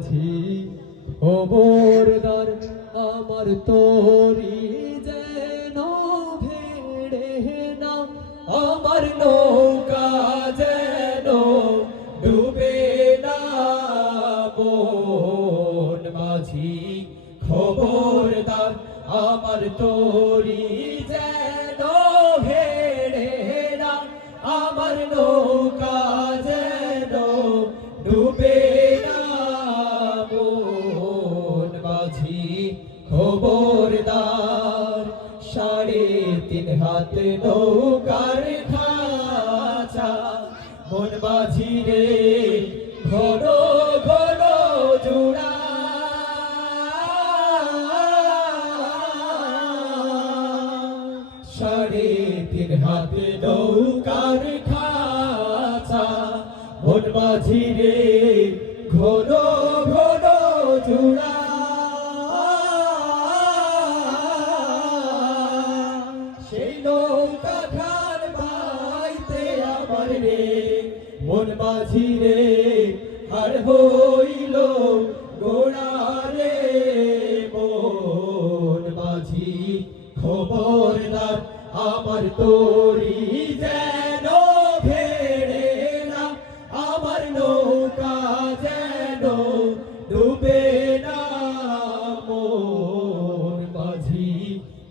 মাঝি খবরদার আমার তোরি যেন ভেড়ে না আমার নৌকা যেন ডুবে না মন মাঝি খবরদার আমার তোরি যেন ভেড়ে না আমার নৌকা যেন ডুবে না মন মাঝি খবরদার 3.5 হাত নৌকার খাঁচা মন মাঝি রে ঘন ঘন জোড়া 3.5 হাত নৌকার খাঁচা মন মাঝি রে ঘন ঘন জোড়া সেই নৌকা খান বাইতে আমার রে মন মাঝি রে আর হইল গোড়া রে মন মাঝি খবরদার আমার তোরি যেন ভেড়ে না আমার নৌকা যেন ডুবে না মন মাঝি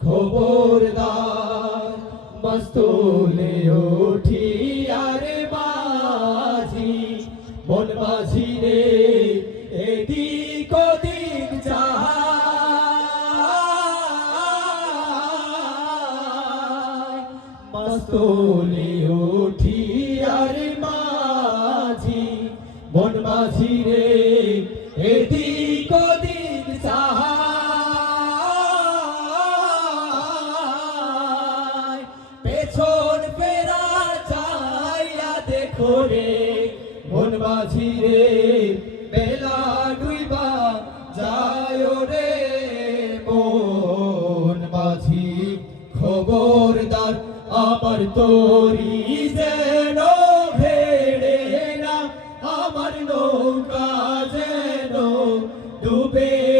খবরদার মস্তলে উঠি আরে মাঝি মন মাঝি রে এদিক ওদিক মস্তলে উঠি আরে মাঝি মন মাঝি রে এদিক ওদিক পেছন ফেরা চাইয়া দেখো রে মন মাঝি রে বেলা ডুইবা যায় রে মন মাঝি খবরদার আমার তোরি যেন